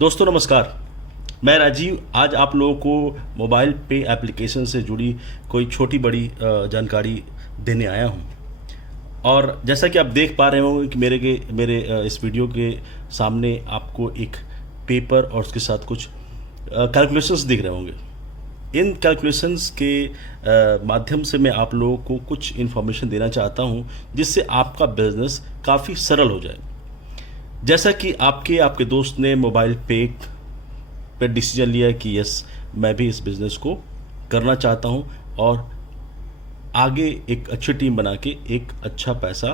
दोस्तों नमस्कार। मैं राजीव आज आप लोगों को मोबाइल पे एप्लीकेशन से जुड़ी कोई छोटी बड़ी जानकारी देने आया हूं। और जैसा कि आप देख पा रहे होंगे कि मेरे इस वीडियो के सामने आपको एक पेपर और उसके साथ कुछ कैलकुलेशंस दिख रहे होंगे। इन कैलकुलेशंस के माध्यम से मैं आप लोगों को कुछ इन्फॉर्मेशन देना चाहता हूं जिससे आपका बिजनेस काफ़ी सरल हो जाए। जैसा कि आपके दोस्त ने मोबाइल पे डिसीजन लिया कि यस मैं भी इस बिज़नेस को करना चाहता हूं और आगे एक अच्छी टीम बना के एक अच्छा पैसा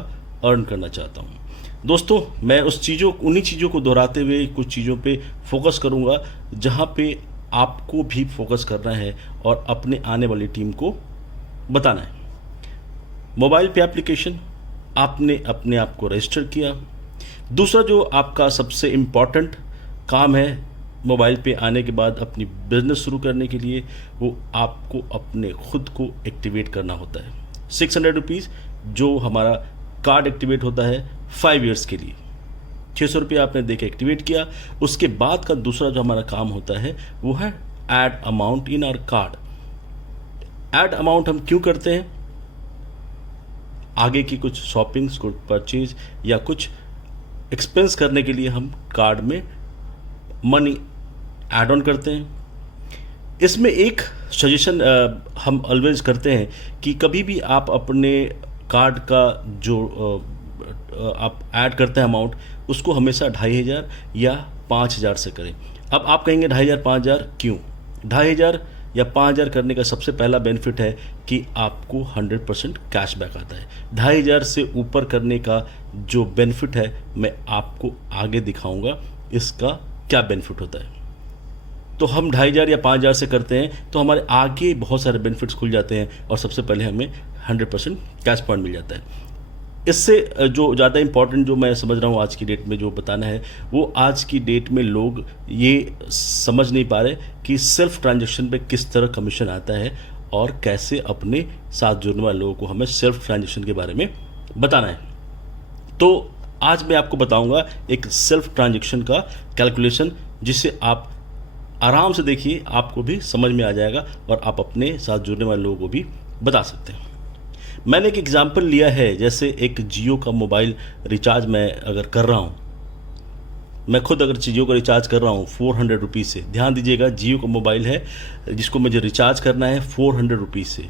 अर्न करना चाहता हूं। दोस्तों मैं उन्हीं चीज़ों को दोहराते हुए कुछ चीज़ों पे फोकस करूंगा जहां पे आपको भी फोकस करना है और अपने आने वाली टीम को बताना है। मोबाइल पे एप्लीकेशन आपने अपने आप को रजिस्टर किया। दूसरा जो आपका सबसे इम्पॉर्टेंट काम है मोबाइल पे आने के बाद अपनी बिजनेस शुरू करने के लिए, वो आपको अपने खुद को एक्टिवेट करना होता है। 600 रुपीज़ जो हमारा कार्ड एक्टिवेट होता है 5 ईयर्स के लिए, 600 रुपये आपने दे के एक्टिवेट किया। उसके बाद का दूसरा जो हमारा काम होता है वो है add amount in our card. Add amount हम क्यों करते हैं? आगे की कुछ शॉपिंग्स, कुछ परचेज या कुछ एक्सपेंस करने के लिए हम कार्ड में मनी ऐड ऑन करते हैं। इसमें एक सजेशन हम ऑलवेज करते हैं कि कभी भी आप अपने कार्ड का जो आप ऐड करते हैं अमाउंट, उसको हमेशा 2500 या 5000 से करें। अब आप कहेंगे 2500 5000 क्यों? 2500 या 5000 करने का सबसे पहला बेनिफिट है कि आपको 100% कैशबैक आता है। 2500 से ऊपर करने का जो बेनिफिट है मैं आपको आगे दिखाऊंगा इसका क्या बेनिफिट होता है। तो हम 2500 या 5000 से करते हैं तो हमारे आगे बहुत सारे बेनिफिट्स खुल जाते हैं और सबसे पहले हमें 100% कैश पॉइंट मिल जाता है। इससे जो ज़्यादा इम्पॉर्टेंट जो मैं समझ रहा हूँ आज की डेट में जो बताना है, वो आज की डेट में लोग ये समझ नहीं पा रहे कि सेल्फ ट्रांजैक्शन पे किस तरह कमीशन आता है और कैसे अपने साथ जुड़ने वाले लोगों को हमें सेल्फ ट्रांजैक्शन के बारे में बताना है। तो आज मैं आपको बताऊंगा एक सेल्फ ट्रांजैक्शन का कैलकुलेशन, जिससे आप आराम से देखिए, आपको भी समझ में आ जाएगा और आप अपने साथ जुड़ने वाले लोगों को भी बता सकते हैं। मैंने एक एग्जाम्पल लिया है, जैसे एक जियो का मोबाइल रिचार्ज मैं अगर कर रहा हूँ, मैं खुद अगर जियो का रिचार्ज कर रहा हूँ 400 रुपीज़ से। ध्यान दीजिएगा, जियो का मोबाइल है जिसको मुझे रिचार्ज करना है 400 रुपीज़ से।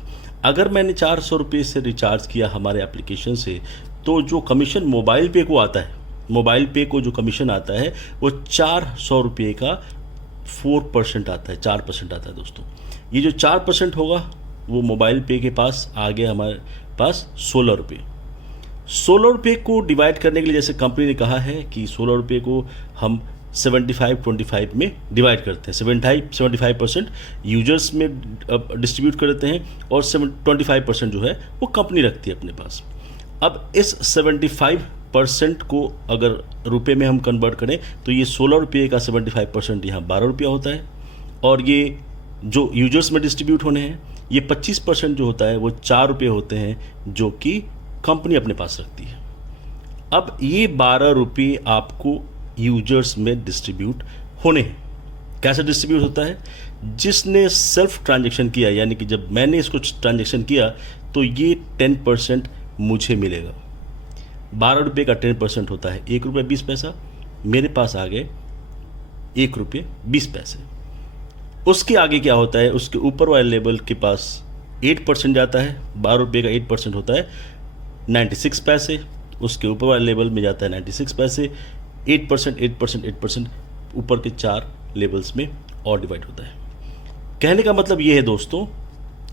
अगर मैंने 400 रुपये से रिचार्ज किया हमारे एप्लीकेशन से, तो जो कमीशन मोबाइल पे को आता है, मोबाइल पे को जो कमीशन आता है वो 400 रुपये का 4% आता है, 4% आता है। दोस्तों ये जो 4% होगा वो मोबाइल पे के पास आ गया हमारे पास 16 रुपये। 16 रुपये को डिवाइड करने के लिए जैसे कंपनी ने कहा है कि 16 रुपये को हम 75-25 में डिवाइड करते हैं। 75% यूजर्स में डिस्ट्रीब्यूट कर देते हैं और 25% जो है वो कंपनी रखती है अपने पास। अब इस 75% को अगर रुपए में हम कन्वर्ट करें तो ये 16 रुपये का 75% यहाँ 12 रुपया होता है, और ये जो यूजर्स में डिस्ट्रीब्यूट होने हैं ये 25% जो होता है वो 4 रुपये होते हैं जो कि कंपनी अपने पास रखती है। अब ये 12 रुपये आपको यूजर्स में डिस्ट्रीब्यूट होने हैं। कैसे डिस्ट्रीब्यूट होता है? जिसने सेल्फ ट्रांजैक्शन किया, यानी कि जब मैंने इसको ट्रांजैक्शन किया तो ये 10% मुझे मिलेगा। 12 रुपये का 10% होता है 1 रुपये 20 पैसा। मेरे पास आ गए 1 रुपये 20 पैसे। उसके आगे क्या होता है? उसके ऊपर वाले लेवल के पास 8% जाता है। 12 रुपये का 8% होता है 96 पैसे। उसके ऊपर वाले लेवल में जाता है 96 पैसे। 8%, 8%, 8% ऊपर के 4 लेवल्स में और डिवाइड होता है। कहने का मतलब ये है दोस्तों,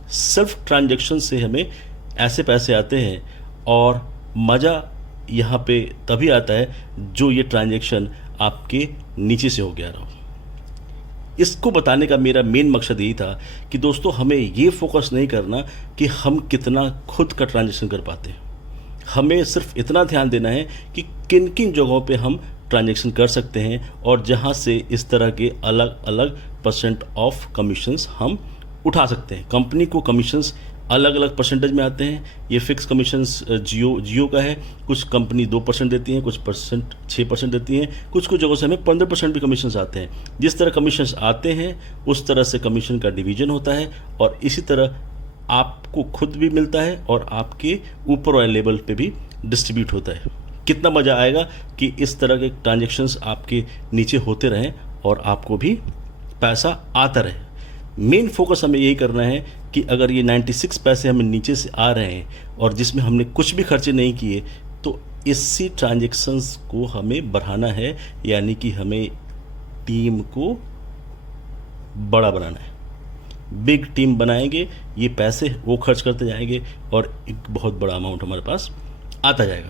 सेल्फ ट्रांजैक्शन से हमें ऐसे पैसे आते हैं और मज़ा यहाँ पे तभी आता है जो ये ट्रांजैक्शन आपके नीचे से हो गया रहा। इसको बताने का मेरा मेन मकसद यही था कि दोस्तों हमें ये फोकस नहीं करना कि हम कितना खुद का ट्रांजैक्शन कर पाते हैं। हमें सिर्फ इतना ध्यान देना है कि किन किन जगहों पे हम ट्रांजैक्शन कर सकते हैं और जहाँ से इस तरह के अलग अलग % ऑफ कमीशंस हम उठा सकते हैं। कंपनी को कमीशंस अलग अलग परसेंटेज में आते हैं। ये फिक्स कमीशंस जियो का है, कुछ कंपनी 2% देती हैं, कुछ 6% देती हैं, कुछ जगहों से हमें 15% भी कमीशंस आते हैं। जिस तरह कमीशंस आते हैं उस तरह से कमीशन का डिवीजन होता है और इसी तरह आपको खुद भी मिलता है और आपके ऊपर वाले लेवल पे भी डिस्ट्रीब्यूट होता है। कितना मज़ा आएगा कि इस तरह के ट्रांजेक्शन्स आपके नीचे होते रहें और आपको भी पैसा आता रहे। मेन फोकस हमें यही करना है कि अगर ये 96 पैसे हमें नीचे से आ रहे हैं और जिसमें हमने कुछ भी खर्चे नहीं किए, तो इसी ट्रांजेक्शन्स को हमें बढ़ाना है, यानी कि हमें टीम को बड़ा बनाना है। बिग टीम बनाएंगे, ये पैसे वो खर्च करते जाएंगे और एक बहुत बड़ा अमाउंट हमारे पास आता जाएगा।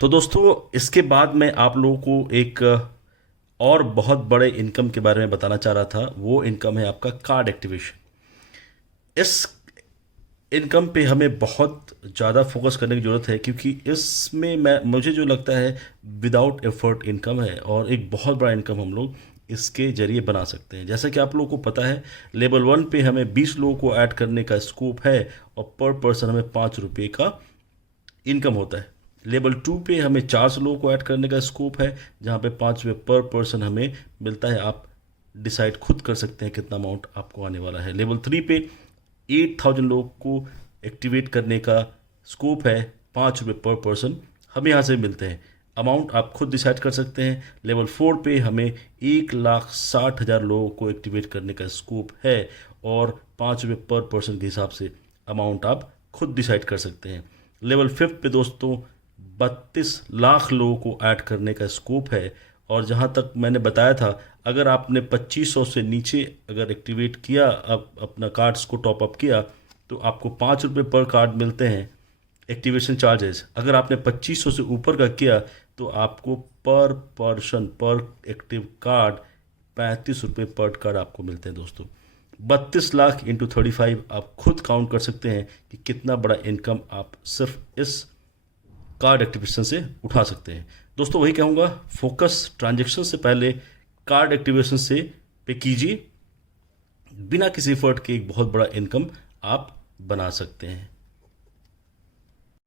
तो दोस्तों, इसके बाद मैं आप लोगों को एक और बहुत बड़े इनकम के बारे में बताना चाह रहा था। वो इनकम है आपका कार्ड एक्टिवेशन। इस इनकम पे हमें बहुत ज़्यादा फोकस करने की ज़रूरत है, क्योंकि इसमें मुझे जो लगता है विदाउट एफर्ट इनकम है और एक बहुत बड़ा इनकम हम लोग इसके ज़रिए बना सकते हैं। जैसा कि आप लोगों को पता है, लेवल 1 पे हमें 20 लोगों को ऐड करने का स्कोप है और पर पर्सन हमें 5 रुपये का इनकम होता है। लेवल 2 पे हमें 400 लोगों को ऐड करने का स्कोप है, जहाँ पे 5 रुपये पर पर्सन हमें मिलता है। आप डिसाइड खुद कर सकते हैं कितना अमाउंट आपको आने वाला है। लेवल 3 पे 8000 लोगों को एक्टिवेट करने का स्कोप है, 5 रुपये पर पर्सन हमें यहाँ से मिलते हैं। अमाउंट आप खुद डिसाइड कर सकते हैं। लेवल 4 पे हमें 1,60,000 लोगों को एक्टिवेट करने का स्कोप है और 5 रुपये पर पर्सन के हिसाब से अमाउंट आप खुद डिसाइड कर सकते हैं। लेवल 5 पे दोस्तों 32 लाख लोगों को ऐड करने का स्कोप है और जहाँ तक मैंने बताया था, अगर आपने 2500 से नीचे अगर एक्टिवेट किया, अब अपना कार्ड्स को टॉप अप किया, तो आपको 5 रुपये पर कार्ड मिलते हैं एक्टिवेशन चार्जेस। अगर आपने 2500 से ऊपर का किया तो आपको पर पर्सन पर एक्टिव कार्ड 35 रुपये पर कार्ड आपको मिलते हैं। दोस्तों 32 लाख इंटू 35 आप खुद काउंट कर सकते हैं कि कितना बड़ा इनकम आप सिर्फ इस कार्ड एक्टिवेशन से उठा सकते हैं। दोस्तों वही कहूँगा, फोकस ट्रांजैक्शन से पहले कार्ड एक्टिवेशन से पे कीजिए। बिना किसी एफर्ट के एक बहुत बड़ा इनकम आप बना सकते हैं।